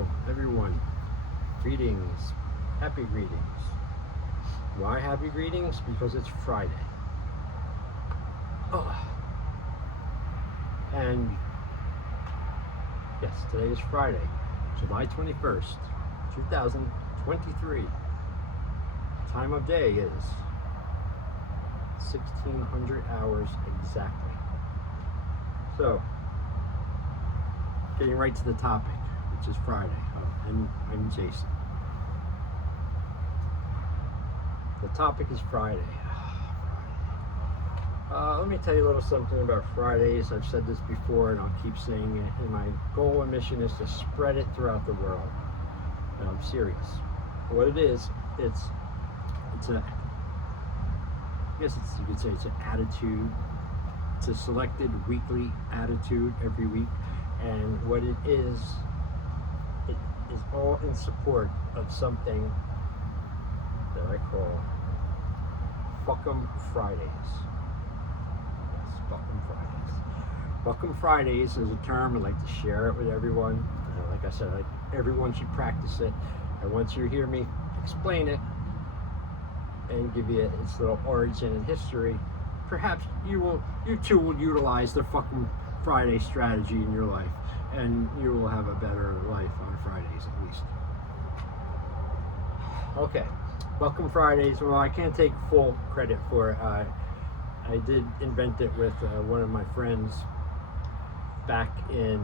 Hello, everyone. Greetings. Happy greetings. Why happy greetings? Because it's Friday. Oh. And yes, today is Friday, July 21st, 2023. Time of day is 1600 hours exactly. So, getting right to the topic, which is Friday. I'm Jason. The topic is Friday. Let me tell you a little something about Fridays. I've said this before and I'll keep saying it. And my goal and mission is to spread it throughout the world. And I'm serious. What it is, it's a, I guess you could say it's an attitude. It's a selected weekly attitude every week. And what it is all in support of something that I call Fuck'em Fridays. Yes, Fuck'em Fridays. Fuck'em Fridays is a term. I like to share it with everyone. Like I said, everyone should practice it. And once you hear me explain it and give you its little origin and history, perhaps you too will utilize the Fuck'em Friday strategy in your life, and you will have a better life on Fridays at least. Okay, Welcome Fridays. Well, I can't take full credit for it. I did invent it with one of my friends back in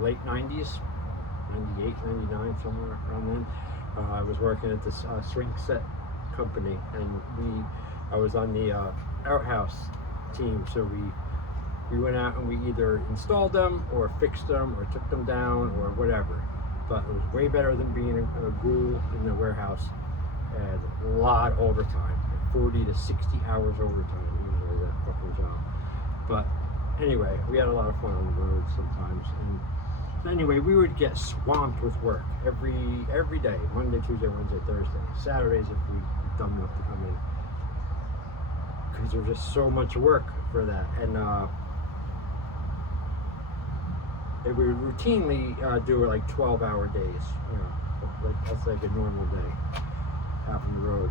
late 90s, 98, 99, somewhere around then. I was working at this swing set company, and I was on the outhouse team, so we went out and we either installed them or fixed them or took them down or whatever. But it was way better than being a ghoul in the warehouse. And a lot of overtime, like 40 to 60 hours overtime usually, that fucking job. But anyway, we had a lot of fun on the road sometimes. And so anyway, we would get swamped with work every day, Monday, Tuesday, Wednesday, Thursday, Saturdays if we were dumb enough to come in. Because there was just so much work for that. And we would routinely do like 12-hour days, that's like a normal day out on the road.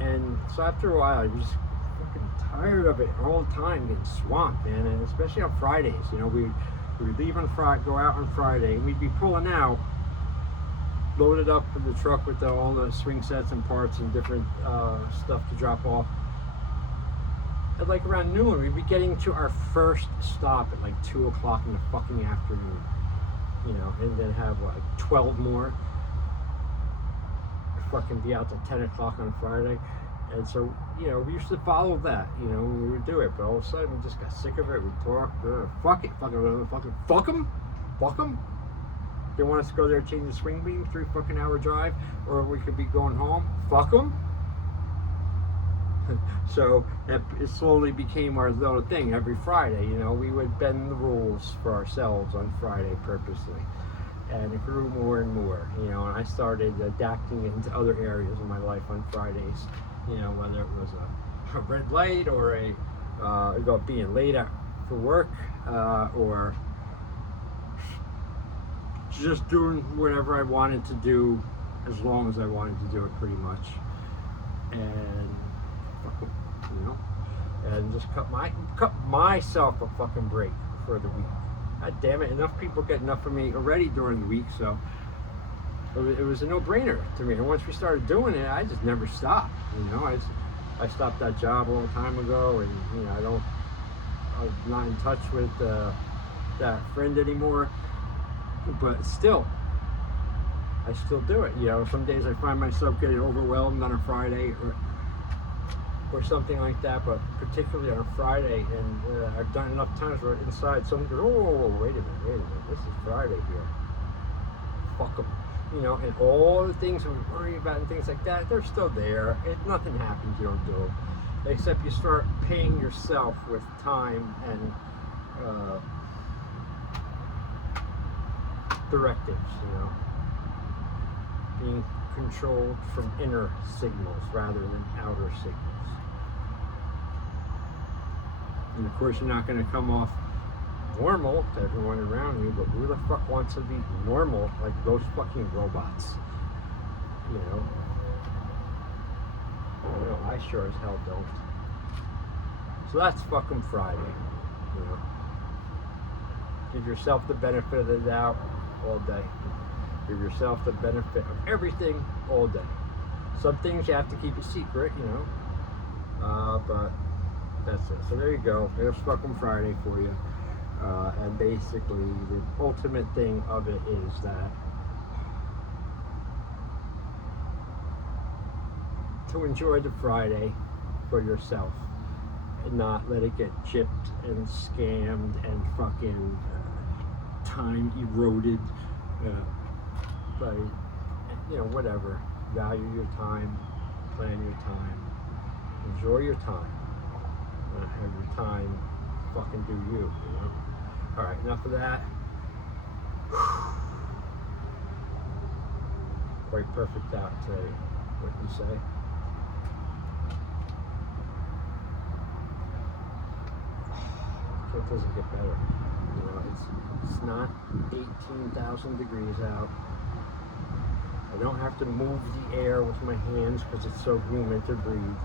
And so after a while, you're just fucking tired of it all the time, getting swamped, man. And especially on Fridays, we would leave on Friday, go out on Friday, and we'd be pulling out, loaded up in the truck with all the swing sets and parts and different stuff to drop off. At like around noon, we'd be getting to our first stop at like 2 o'clock in the fucking afternoon, and then have like 12 more. Fucking be out till 10 o'clock on Friday. And so, we used to follow that, when we would do it. But all of a sudden, we just got sick of it. We talked, fuck it, fuck them. They want us to go there and change the swing beam, 3 fucking hour drive, or we could be going home. Fuck them. So it slowly became our little thing every Friday. We would bend the rules for ourselves on Friday purposely, and it grew more and more. And I started adapting it into other areas of my life on Fridays. Whether it was a red light or being late out for work, or just doing whatever I wanted to do as long as I wanted to do it, pretty much. And and just cut myself a fucking break for the week. God damn it, enough people get enough of me already during the week, so it was a no-brainer to me. And once we started doing it, I just never stopped. I stopped that job a long time ago, and I'm not in touch with that friend anymore. But still, I still do it. Some days I find myself getting overwhelmed on a Friday or something like that, but particularly on a Friday, and I've done enough times where inside someone goes, oh, wait a minute, this is Friday here. Fuck them. And all the things we worry about and things like that, they're still there. Nothing happens you don't do, except you start paying yourself with time and directives, being controlled from inner signals rather than outer signals. And of course, you're not going to come off normal to everyone around you, but who the fuck wants to be normal like those fucking robots? You know? I sure as hell don't. So that's fucking Friday. You know? Give yourself the benefit of the doubt all day. Give yourself the benefit of everything all day. Some things you have to keep a secret, you know. But that's it. So there you go. There's fucking Friday for you. And basically, the ultimate thing of it is that to enjoy the Friday for yourself and not let it get chipped and scammed and fucking time eroded by, you know, whatever. Value your time, plan your time, enjoy your time, have your time fucking do you, you know? Alright, enough of that. Quite perfect out today, what you say? It doesn't get better. You know, it's not 18,000 degrees out. I don't have to move the air with my hands because it's so humid to breathe.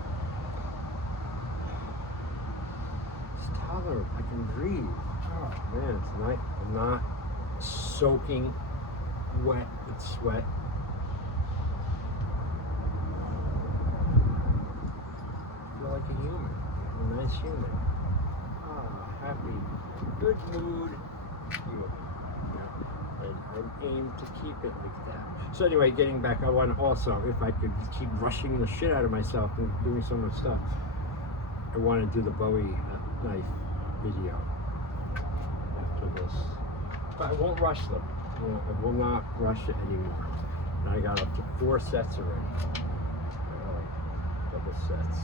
It's tolerant. I can breathe. Oh man, tonight I'm not soaking wet with sweat. I feel like a human, a nice human. Happy, good mood human. And I aim to keep it like that. So anyway, getting back, I want to also, if I could keep rushing the shit out of myself and doing so much stuff, I want to do the Bowie knife video after this. But I won't rush them. You know, I will not rush it anymore. And I got up to 4 sets already. Double sets.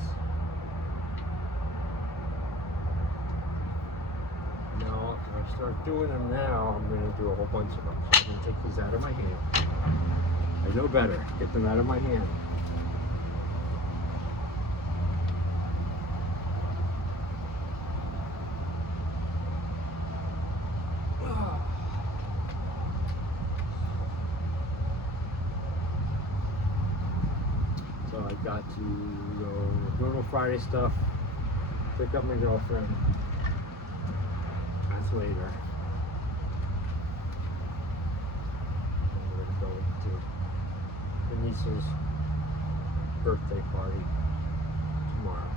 Now, if I start doing them now, I'm going to do a whole bunch of them. So I'm going to take these out of my hand. I know better. Get them out of my hand. So I got to go normal Friday stuff, pick up my girlfriend. That's later. And we're going to go to the niece's birthday party tomorrow.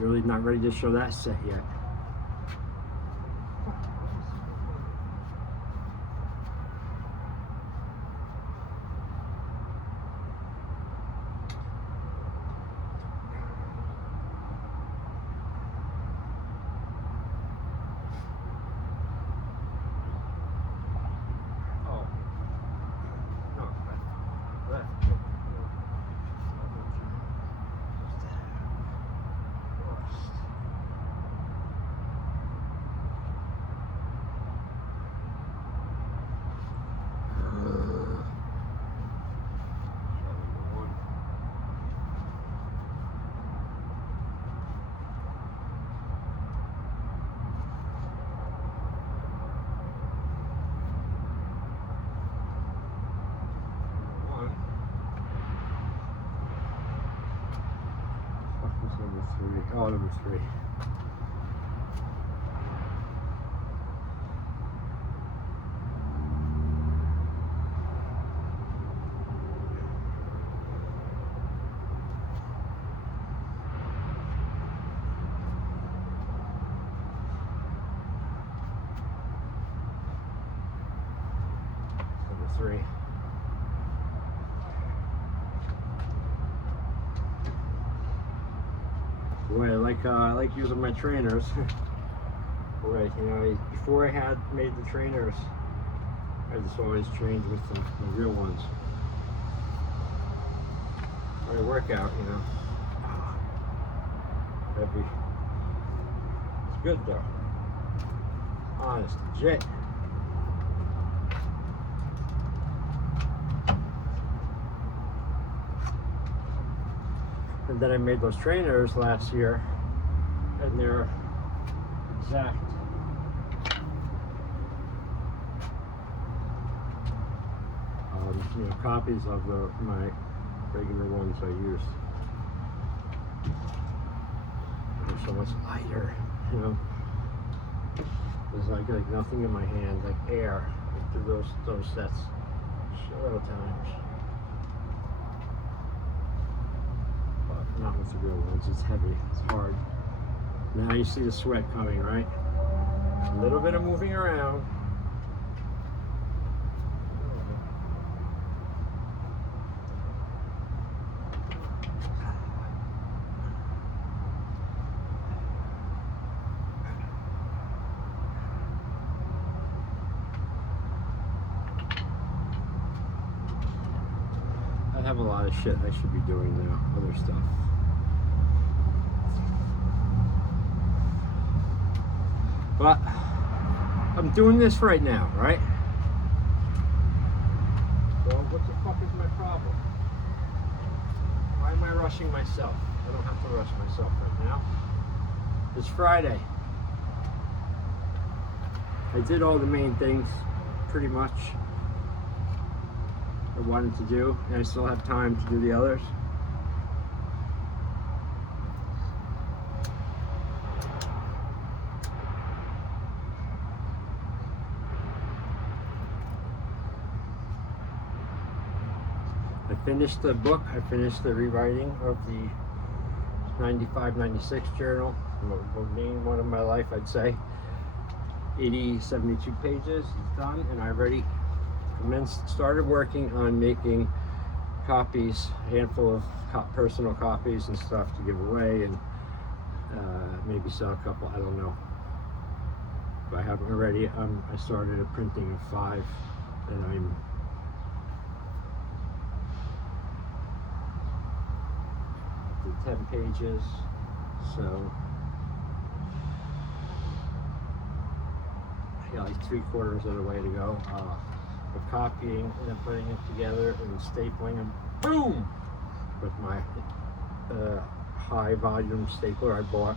Really not ready to show that set yet. 3. Oh, number 3. Number 3. Boy, I like using my trainers. Boy, you know, before I had made the trainers, I just always trained with the real ones. When I work out, you know. Heavy. It's good though. Honest, legit. And then I made those trainers last year, and they're exact. You know, copies of my regular ones I use. They're so much lighter, you know. There's like nothing in my hand, like air through those sets. Several times. But not with the real ones. It's heavy. It's hard. Now you see the sweat coming, right? A little bit of moving around. I have a lot of shit I should be doing now, other stuff. But I'm doing this right now, right? So what the fuck is my problem? Why am I rushing myself? I don't have to rush myself right now. It's Friday. I did all the main things, pretty much, I wanted to do, and I still have time to do the others. I finished the book. I finished the rewriting of the 95-96 journal. The main one of my life, I'd say. 72 pages. It's done, and I already started working on making copies, a handful of personal copies and stuff to give away, and maybe sell a couple. I don't know. If I haven't already, I started a printing of 5 that I'm to 10 pages. So yeah, like 3/4 of the way to go. Of copying and then putting it together and stapling them, boom, with my high volume stapler I bought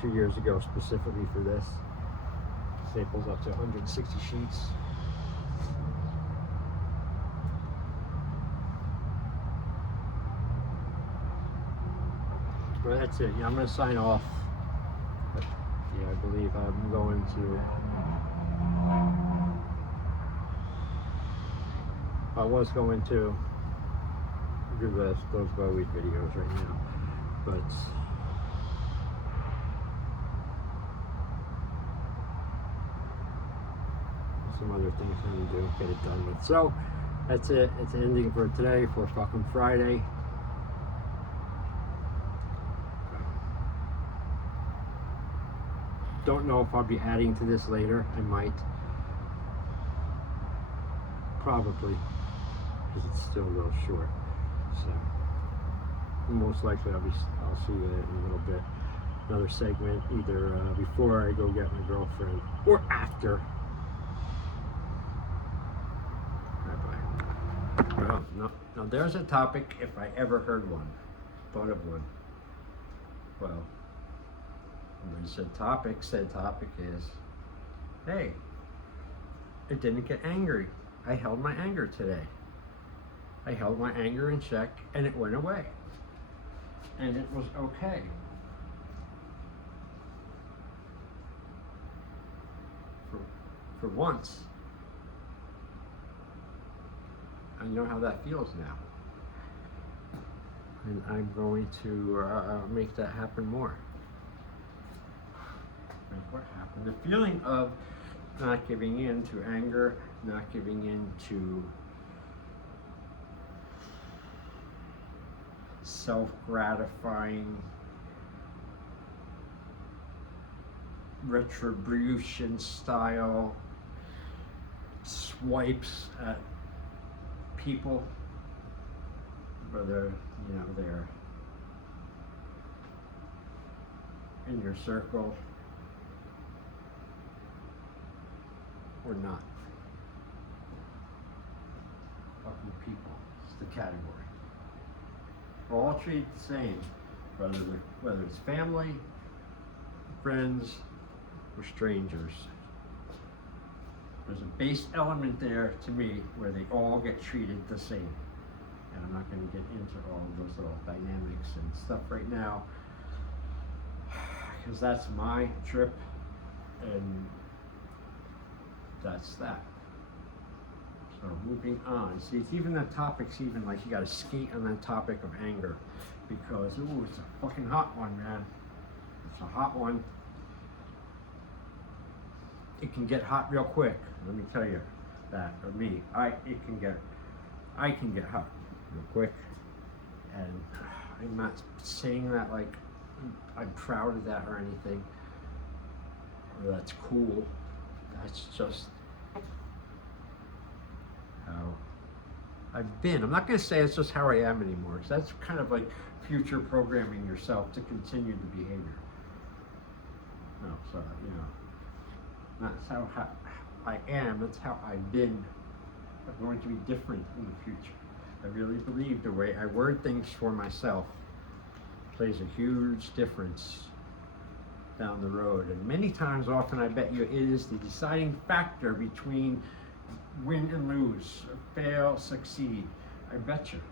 2 years ago specifically for this. Staples up to 160 sheets. Well, that's it. Yeah, I'm going to sign off. But, yeah, I believe I'm going to. I was going to do those Bowie videos right now, but some other things I need to get it done with. So that's it. It's ending for today, for fucking Friday. Don't know if I'll be adding to this later. I might. Probably. Because it's still a little short. So most likely I'll see you in a little bit. Another segment, either before I go get my girlfriend or after. Bye bye. Well, no, now there's a topic, if I ever heard one, thought of one. Well, when said topic is, hey, I didn't get angry. I held my anger today. I held my anger in check and it went away. And it was okay. for once, I know how that feels now. And I'm going to make that happen more. Make what happened? The feeling of not giving in to anger, not giving in to self-gratifying retribution style swipes at people, whether they're in your circle or not. Fucking people, it's the category. We're all treated the same, whether it's family, friends, or strangers. There's a base element there to me where they all get treated the same. And I'm not going to get into all of those little dynamics and stuff right now, because that's my trip, and that's that. So moving on. See, it's even that topic's even like you got to skate on that topic of anger, because ooh, it's a fucking hot one, man. It's a hot one. It can get hot real quick. Let me tell you that. Or me, I can get hot real quick, and I'm not saying that like I'm proud of that or anything, or that's cool. That's just how I've been. I'm not going to say it's just how I am anymore, because that's kind of like future programming yourself to continue the behavior. No, so that's how I am. That's how I've been. I'm going to be different in the future. I really believe the way I word things for myself plays a huge difference down the road. And many times, often, I bet you, it is the deciding factor between win and lose, fail, succeed. I bet you.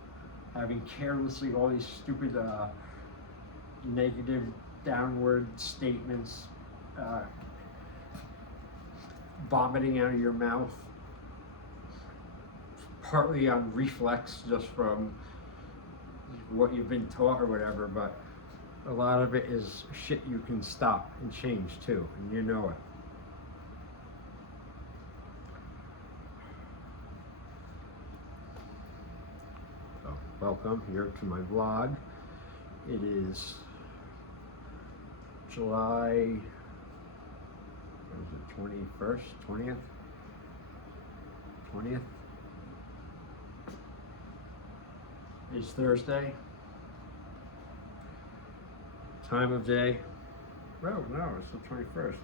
Having carelessly all these stupid negative downward statements vomiting out of your mouth, partly on reflex just from what you've been taught or whatever, but a lot of it is shit you can stop and change too, and you know it. So, welcome here to my vlog. It is July, what is it, 21st, 20th? 20th? It's Thursday. Time of day, well, no, it's the 21st.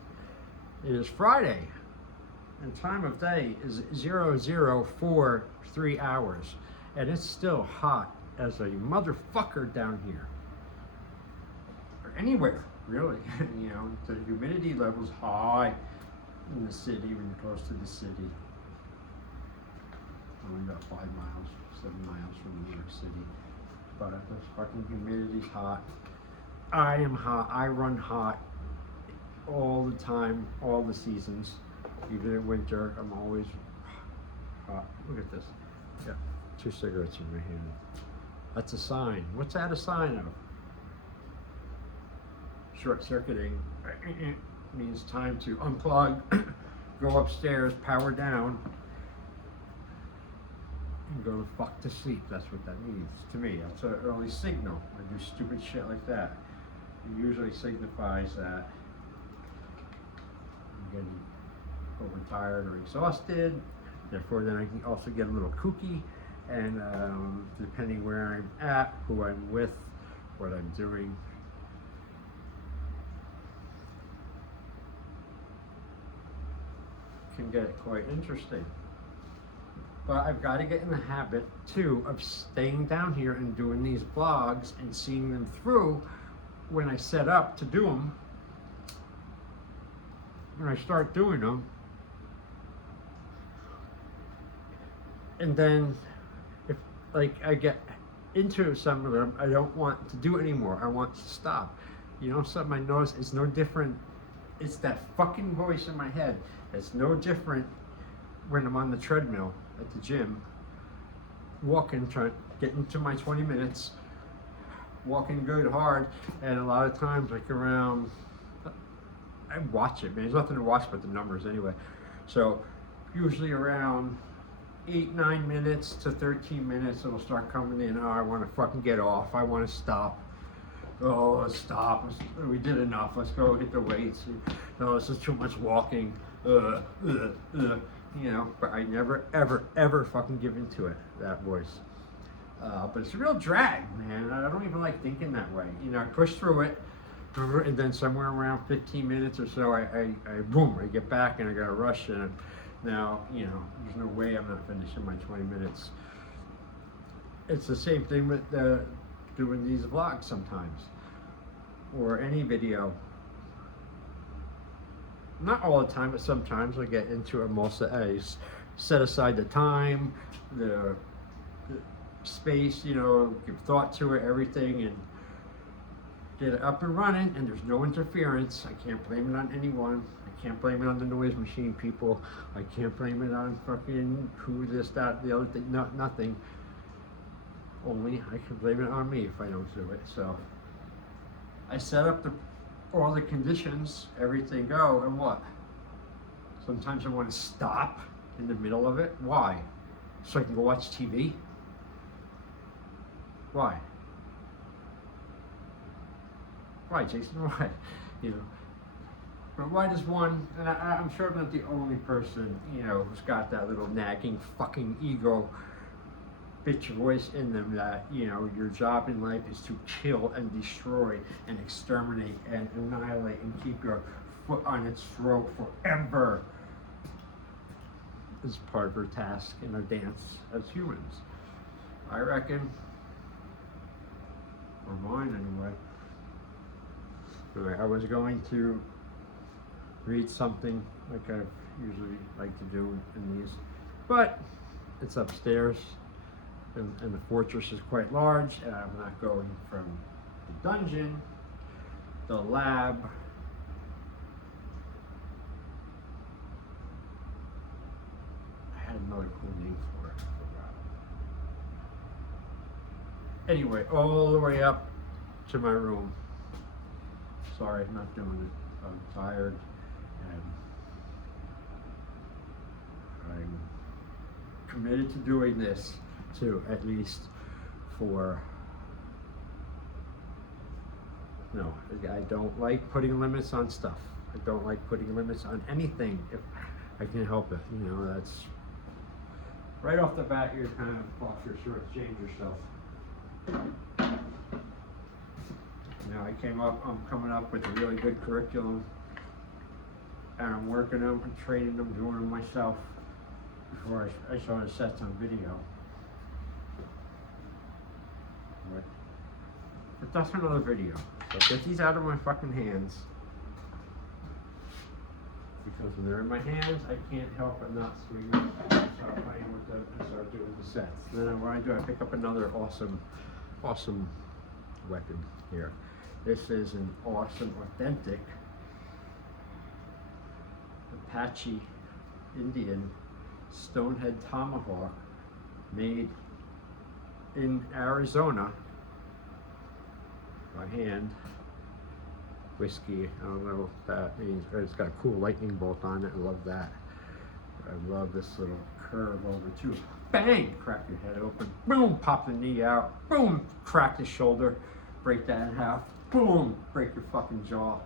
It is Friday, and time of day is 0043 hours, and it's still hot as a motherfucker down here. Or anywhere, really. The humidity level's high in the city when you're close to the city. Only about 5 miles, 7 miles from New York City. But the fucking humidity's hot. I am hot. I run hot all the time, all the seasons. Even in winter, I'm always hot. Look at this. Yeah, 2 cigarettes in my hand. That's a sign. What's that a sign of? Short-circuiting means time to unplug, go upstairs, power down, and go the fuck to sleep. That's what that means to me. That's an early signal. I do stupid shit like that. It usually signifies that I'm getting overtired or exhausted. Therefore, then I can also get a little kooky, and depending where I'm at, who I'm with, what I'm doing. Can get quite interesting. But I've got to get in the habit too of staying down here and doing these vlogs and seeing them through when I set up to do them. When I start doing them, and then if like I get into some of them, I don't want to do it anymore. I want to stop. Something I notice is no different It's that fucking voice in my head. It's no different when I'm on the treadmill at the gym, walking, trying getting to my 20 minutes, walking good hard, and a lot of times like around, I watch it, man. There's nothing to watch but the numbers anyway. So usually around 8-9 minutes to 13 minutes, it'll start coming in. Oh, I want to fucking get off. I want to stop. Oh, let's stop. We did enough. Let's go hit the weights. No, this is too much walking. You know, but I never, ever, ever fucking give into it, that voice. But it's a real drag, man. I don't even like thinking that way. You know, I push through it, and then somewhere around 15 minutes or so, I get back and I gotta rush. And now, you know, there's no way I'm not finishing my 20 minutes. It's the same thing with doing these vlogs sometimes, or any video. Not all the time, but sometimes I get into it. I set aside the time, the space, you know, give thought to it, everything, and get it up and running, and there's no interference. I can't blame it on anyone. I can't blame it on the noise machine people. I can't blame it on fucking who, this, that, the other thing. No, nothing. Only I can blame it on me if I don't do it. So I set up all the conditions, everything go, and what? Sometimes I want to stop in the middle of it. Why? So I can go watch TV? Why? Why, Jason? Why? You know. But why does one, and I'm sure I'm not the only person, you know, who's got that little nagging fucking ego bitch voice in them that, you know, your job in life is to kill and destroy and exterminate and annihilate and keep your foot on its throat forever. Is part of her task in our dance as humans. I reckon. Or mine anyway. Anyway, I was going to read something like I usually like to do in these, but it's upstairs. And the fortress is quite large, and I'm not going from the dungeon, the lab, I had another cool name for it, I forgot. Anyway, all the way up to my room. Sorry, I'm not doing it. I'm tired, and I'm committed to doing this. To at least for, no, I don't like putting limits on stuff. I don't like putting limits on anything if I can help it. You know, that's right off the bat. You're kind of off your shortchange yourself. Now I'm coming up with a really good curriculum, and I'm working them, I'm training them, doing them myself before I saw the sets on video. But that's another video. So get these out of my fucking hands. Because when they're in my hands, I can't help but not swing them. Start playing with them and start doing the sets. And then what I do, I pick up another awesome weapon here. This is an awesome, authentic Apache Indian stonehead tomahawk made in Arizona by hand. Whiskey, I don't know what that means. It's got a cool lightning bolt on it. I love that. I love this little curve over too. Bang! Crack your head open. Boom! Pop the knee out. Boom! Crack the shoulder. Break that in half. Boom! Break your fucking jaw.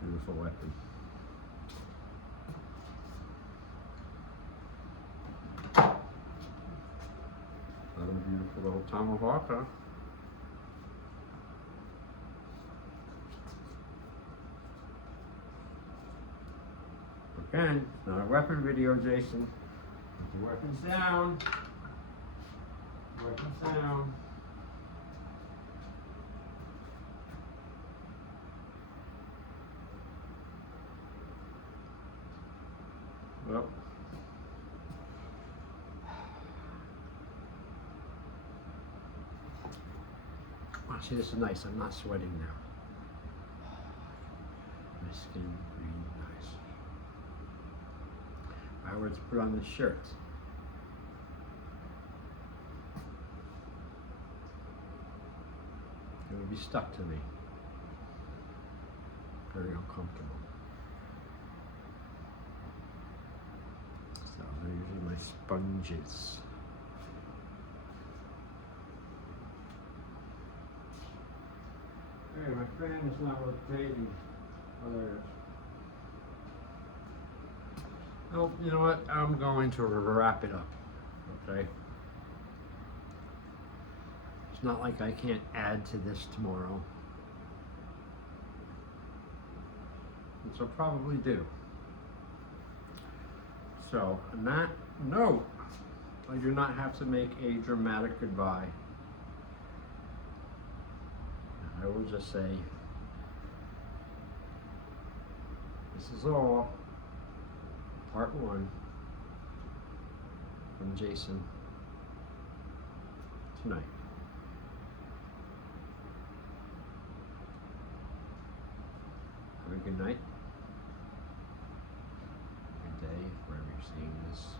Beautiful weapon. Another beautiful little tomahawk, huh? Again, it's not a weapon video, Jason. Put your weapons down. Weapons down. Well. see, this is nice. I'm not sweating now. My skin really nice. If I were to put on this shirt, it would be stuck to me. Very uncomfortable. So they're usually my sponges. Hey, my fan is not rotating. Oh, there it is. Oh, you know what? I'm going to wrap it up. Okay? It's not like I can't add to this tomorrow. Which I'll probably do. So, on that note, I do not have to make a dramatic goodbye. I will just say, this is all part one from Jason tonight. Have a good night, good day, wherever you're seeing this.